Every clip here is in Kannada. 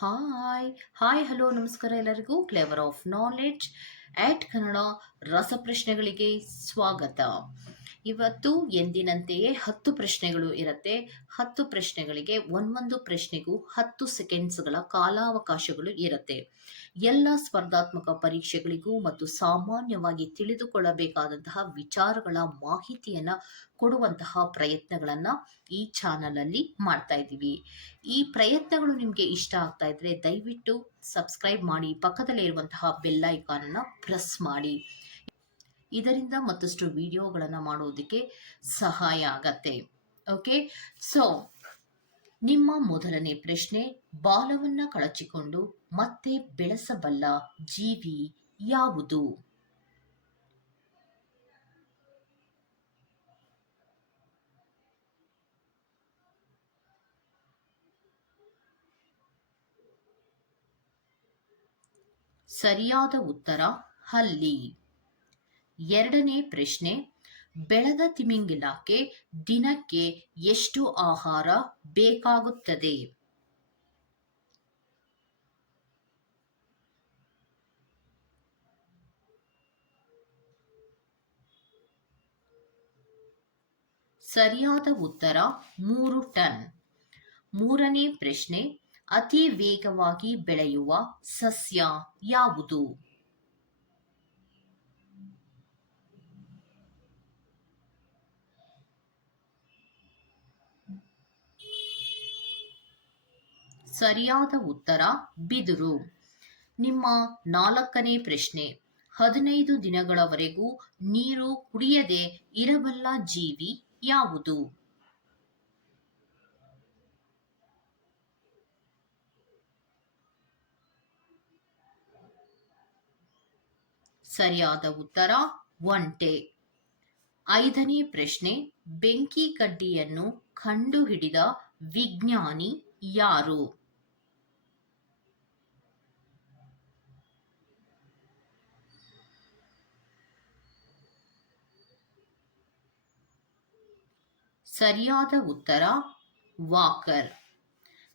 ಹಾಯ್ ಹಾಯ್ ಹಲೋ ನಮಸ್ಕಾರ ಎಲ್ಲರಿಗೂ ಫ್ಲೇವರ್ ಆಫ್ ನಾಲೆಡ್ಜ್ ಆಟ್ ಕನ್ನಡ ರಸಪ್ರಶ್ನೆಗಳಿಗೆ ಸ್ವಾಗತ. ಇವತ್ತು ಎಂದಿನಂತೆಯೇ 10 ಪ್ರಶ್ನೆಗಳು ಇರುತ್ತೆ. 10 ಪ್ರಶ್ನೆಗಳಿಗೆ ಒಂದೊಂದು ಪ್ರಶ್ನೆಗೂ 10 ಸೆಕೆಂಡ್ಸ್ಗಳ ಕಾಲಾವಕಾಶಗಳು ಇರುತ್ತೆ. ಎಲ್ಲ ಸ್ಪರ್ಧಾತ್ಮಕ ಪರೀಕ್ಷೆಗಳಿಗೂ ಮತ್ತು ಸಾಮಾನ್ಯವಾಗಿ ತಿಳಿದುಕೊಳ್ಳಬೇಕಾದಂತಹ ವಿಚಾರಗಳ ಮಾಹಿತಿಯನ್ನ ಕೊಡುವಂತಹ ಪ್ರಯತ್ನಗಳನ್ನ ಈ ಚಾನಲ್ ಅಲ್ಲಿ ಮಾಡ್ತಾ ಇದ್ದೀವಿ. ಈ ಪ್ರಯತ್ನಗಳು ನಿಮಗೆ ಇಷ್ಟ ಆಗ್ತಾ ಇದ್ರೆ ದಯವಿಟ್ಟು ಸಬ್ಸ್ಕ್ರೈಬ್ ಮಾಡಿ, ಪಕ್ಕದಲ್ಲೇ ಇರುವಂತಹ ಬೆಲ್ ಐಕಾನ್ ಅನ್ನ ಪ್ರೆಸ್ ಮಾಡಿ. ಇದರಿಂದ ಮತ್ತಷ್ಟು ವಿಡಿಯೋಗಳನ್ನು ಮಾಡೋದಕ್ಕೆ ಸಹಾಯ ಆಗತ್ತೆ. ಓಕೆ, ಸೊ ನಿಮ್ಮ ಮೊದಲನೇ ಪ್ರಶ್ನೆ, ಬಾಲವನ್ನ ಕಳಚಿಕೊಂಡು ಮತ್ತೆ ಬೆಳೆಸಬಲ್ಲ ಜೀವಿ ಯಾವುದು? ಸರಿಯಾದ ಉತ್ತರ ಹಲ್ಲಿ. ಎರಡನೇ ಪ್ರಶ್ನೆ, ಬೆಳೆದ ತಿಮಿಂಗಿಲಕ್ಕೆ ದಿನಕ್ಕೆ ಎಷ್ಟು ಆಹಾರ ಬೇಕಾಗುತ್ತದೆ? ಸರಿಯಾದ ಉತ್ತರ 3 ಟನ್. ಮೂರನೇ ಪ್ರಶ್ನೆ, ಅತಿ ವೇಗವಾಗಿ ಬೆಳೆಯುವ ಸಸ್ಯ ಯಾವುದು? ಸರಿಯಾದ ಉತ್ತರ ಬಿದಿರು. ನಿಮ್ಮ ನಾಲ್ಕನೇ ಪ್ರಶ್ನೆ, 15 ದಿನಗಳವರೆಗೂ ನೀರು ಕುಡಿಯದೆ ಇರಬಲ್ಲ ಜೀವಿ ಯಾವುದು? ಸರಿಯಾದ ಉತ್ತರ ಒಂಟೆ. ಐದನೇ ಪ್ರಶ್ನೆ, ಬೆಂಕಿ ಕಡ್ಡಿಯನ್ನು ಕಂಡುಹಿಡಿದ ವಿಜ್ಞಾನಿ ಯಾರು? ಸರಿಯಾದ ಉತ್ತರ ವಾಕರ್.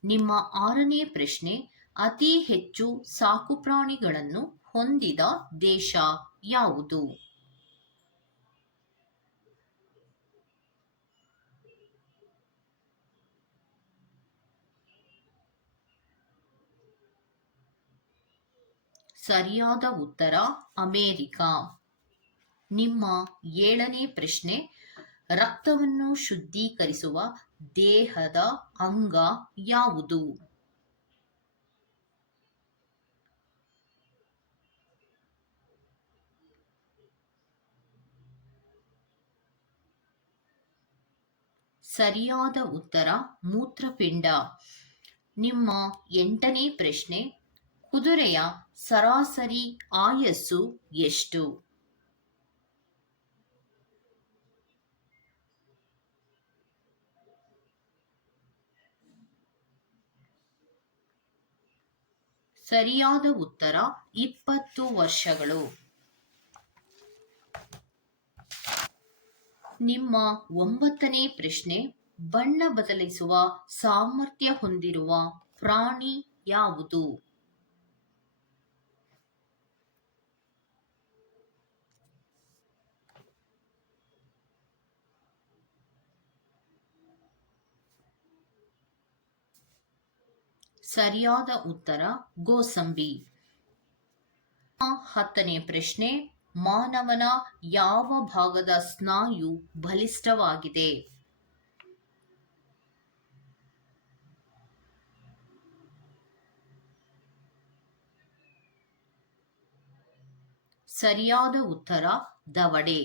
ನಿಮ್ಮ ಆರನೇ ಪ್ರಶ್ನೆ, ಅತಿ ಹೆಚ್ಚು ಸಾಕುಪ್ರಾಣಿಗಳನ್ನು ಹೊಂದಿದ ದೇಶ ಯಾವುದು? ಸರಿಯಾದ ಉತ್ತರ ಅಮೇರಿಕ. ನಿಮ್ಮ ಏಳನೇ ಪ್ರಶ್ನೆ, ರಕ್ತವನ್ನು ಶುದ್ಧೀಕರಿಸುವ ದೇಹದ ಅಂಗ ಯಾವುದು? ಸರಿಯಾದ ಉತ್ತರ ಮೂತ್ರಪಿಂಡ. ನಿಮ್ಮ ಎಂಟನೇ ಪ್ರಶ್ನೆ, ಕುದುರೆಯ ಸರಾಸರಿ ಆಯಸ್ಸು ಎಷ್ಟು? ಸರಿಯಾದ ಉತ್ತರ 20 ವರ್ಷಗಳು. ನಿಮ್ಮ ಒಂಬತ್ತನೇ ಪ್ರಶ್ನೆ, ಬಣ್ಣ ಬದಲಿಸುವ ಸಾಮರ್ಥ್ಯ ಹೊಂದಿರುವ ಪ್ರಾಣಿ ಯಾವುದು? ಸರಿಯಾದ ಉತ್ತರ ಗೋಸಂಬಿ. ಹತ್ತನೇ ಪ್ರಶ್ನೆ, ಮಾನವನ ಯಾವ ಭಾಗದ ಸ್ನಾಯು ಬಲಿಷ್ಠವಾಗಿದೆ? ಸರಿಯಾದ ಉತ್ತರ ದವಡೆ.